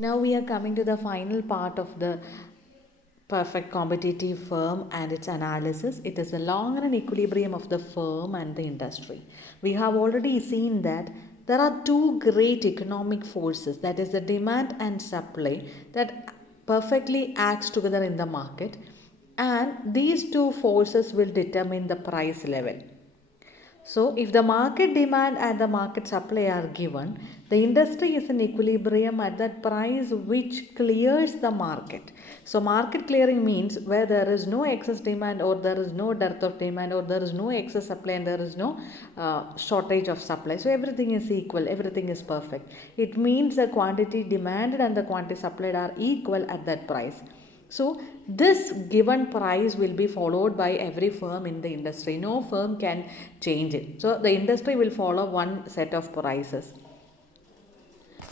Now we are coming to the final part of the perfect competitive firm and its analysis. It is the long run equilibrium of the firm and the industry. We have already seen that there are two great economic forces, that is the demand and supply, that perfectly acts together in the market, and these two forces will determine the price level. So, if the market demand and the market supply are given, the industry is in equilibrium at that price which clears the market. So, market clearing means where there is no excess demand, or there is no dearth of demand, or there is no excess supply, and there is no shortage of supply. So, everything is equal, everything is perfect. It means the quantity demanded and the quantity supplied are equal at that price. So, this given price will be followed by every firm in the industry. No firm can change it. So, the industry will follow one set of prices.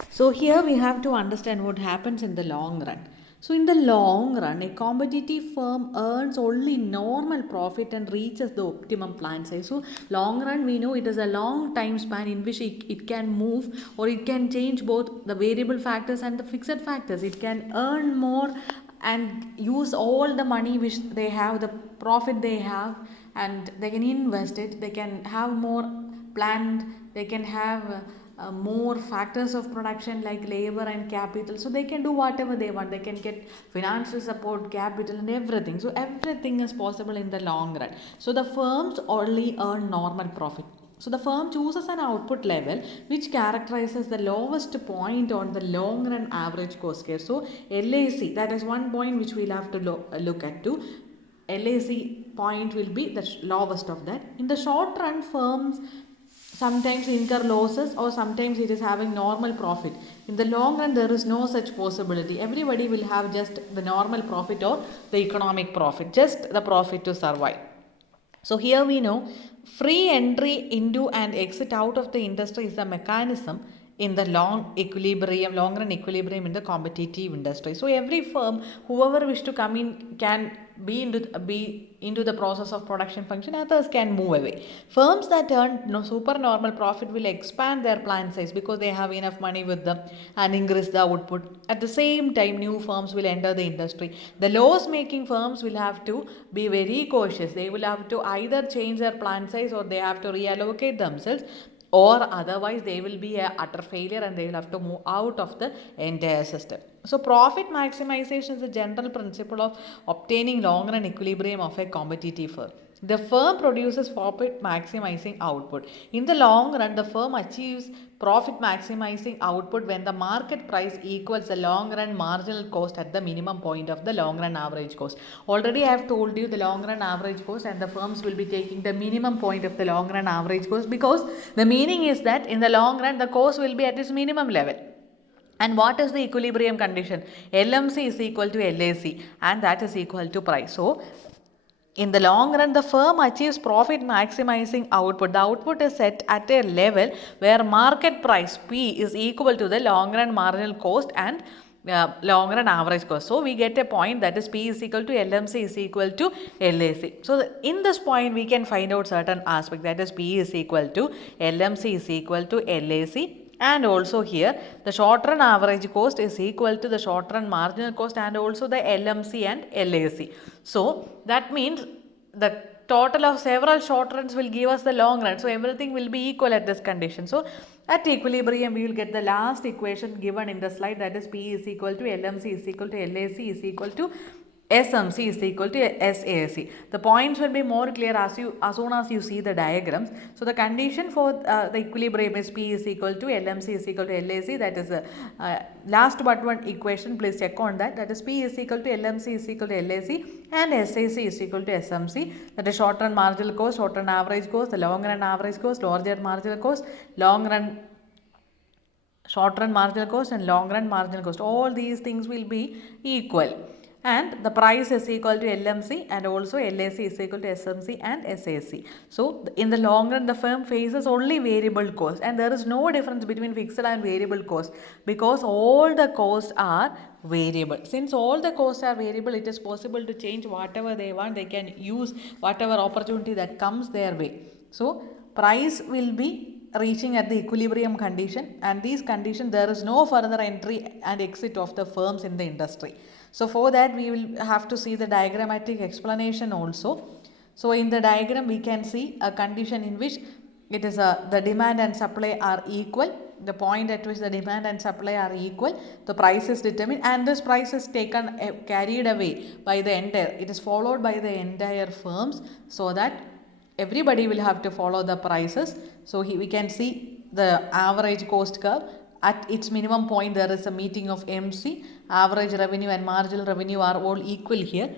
So, here we have to understand what happens in the long run. So, in the long run, a competitive firm earns only normal profit and reaches the optimum plant size. So, long run, we know it is a long time span in which it can move, or it can change both the variable factors and the fixed factors. It can earn more and use all the money which they have, the profit they have, and they can invest it. They can have more plant, they can have more factors of production like labor and capital, so they can do whatever they want. They can get financial support, capital, and everything. So everything is possible in the long run. So the firms only earn normal profit. So the firm chooses an output level which characterizes the lowest point on the long run average cost curve. So LAC, that is one point which we'll have to look at too. LAC point will be the lowest of that. In the short run, firms sometimes incur losses, or sometimes it is having normal profit. In the long run, there is no such possibility. Everybody will have just the normal profit or the economic profit, just the profit to survive. So here we know free entry into and exit out of the industry is a mechanism in the long run equilibrium in the competitive industry. So every firm, whoever wish to come in, can be into the process of production function. Others can move away. Firms that earn super normal profit will expand their plant size because they have enough money with them and increase the output. At the same time, new firms will enter the industry. The loss making firms will have to be very cautious. They will have to either change their plant size, or they have to reallocate themselves, or otherwise they will be a utter failure and they will have to move out of the entire system. So profit maximization is a general principle of obtaining long run equilibrium of a competitive firm. The firm produces profit maximizing output. In the long run, the firm achieves profit maximizing output when the market price equals the long run marginal cost at the minimum point of the long run average cost. Already I have told you the long run average cost, and the firms will be taking the minimum point of the long run average cost, because the meaning is that in the long run the cost will be at its minimum level. And what is the equilibrium condition? LMC is equal to LAC, and that is equal to price. So in the long run, the firm achieves profit maximizing output. The output is set at a level where market price P is equal to the long run marginal cost and long run average cost. So we get a point, that is P is equal to LMC is equal to LAC. So in this point we can find out certain aspect, that is P is equal to LMC is equal to LAC, and also here the short run average cost is equal to the short run marginal cost, and also the LMC and LAC. So that means the total of several short runs will give us the long run. So everything will be equal at this condition. So at equilibrium we will get the last equation given in the slide, that is P is equal to LMC is equal to LAC is equal to SMC is equal to SAC. The points will be more clear as soon as you see the diagrams. So the condition for the equilibrium is P is equal to LMC is equal to LAC. That is the last but one equation. Please check on that. That is P is equal to LMC is equal to LAC, and SAC is equal to SMC. That is short run marginal cost, short run average cost, the long run average cost, large run marginal cost, long run short run marginal cost, and long run marginal cost. All these things will be equal, and the price is equal to LMC, and also LAC is equal to SMC and SAC. So in the long run the firm faces only variable cost, and there is no difference between fixed and variable cost, because all the costs are variable. Since all the costs are variable, it is possible to change whatever they want. They can use whatever opportunity that comes their way. So price will be reaching at the equilibrium condition, and these conditions there is no further entry and exit of the firms in the industry. So for that we will have to see the diagrammatic explanation also. So in the diagram we can see a condition in which it is the demand and supply are equal, the point at which the demand and supply are equal, the price is determined, and this price is taken carried away by the entire, it is followed by the entire firms, so that everybody will have to follow the prices. So we can see the average cost curve. At its minimum point there is a meeting of MC, average revenue and marginal revenue are all equal here.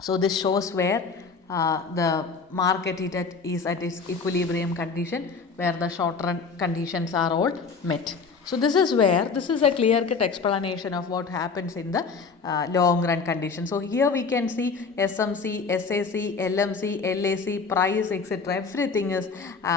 So this shows where the market is at its equilibrium condition, where the short run conditions are all met. So this is where, this is a clear cut explanation of what happens in the long run condition. So here we can see SMC, SAC, LMC, LAC, price, etc. Everything is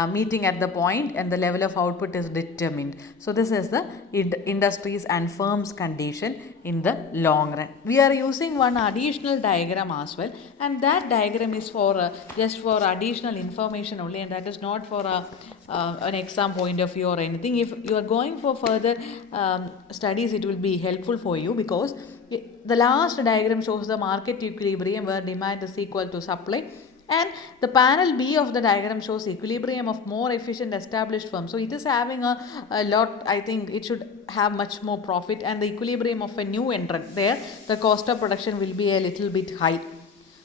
meeting at the point and the level of output is determined. So this is the industries and firms condition in the long run. We are using one additional diagram as well, and that diagram is for just for additional information only, and that is not for an exam point of view or anything. If you are going for further studies, it will be helpful for you, because the last diagram shows the market equilibrium where demand is equal to supply, and the panel B of the diagram shows equilibrium of more efficient established firms. So it is having a lot, I think it should have much more profit, and the equilibrium of a new entrant, there the cost of production will be a little bit high.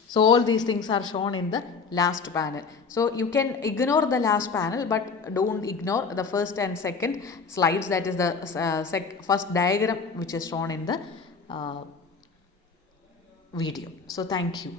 So all these things are shown in the last panel. So you can ignore the last panel, but don't ignore the first and second slides, that is the first diagram which is shown in the video. So thank you.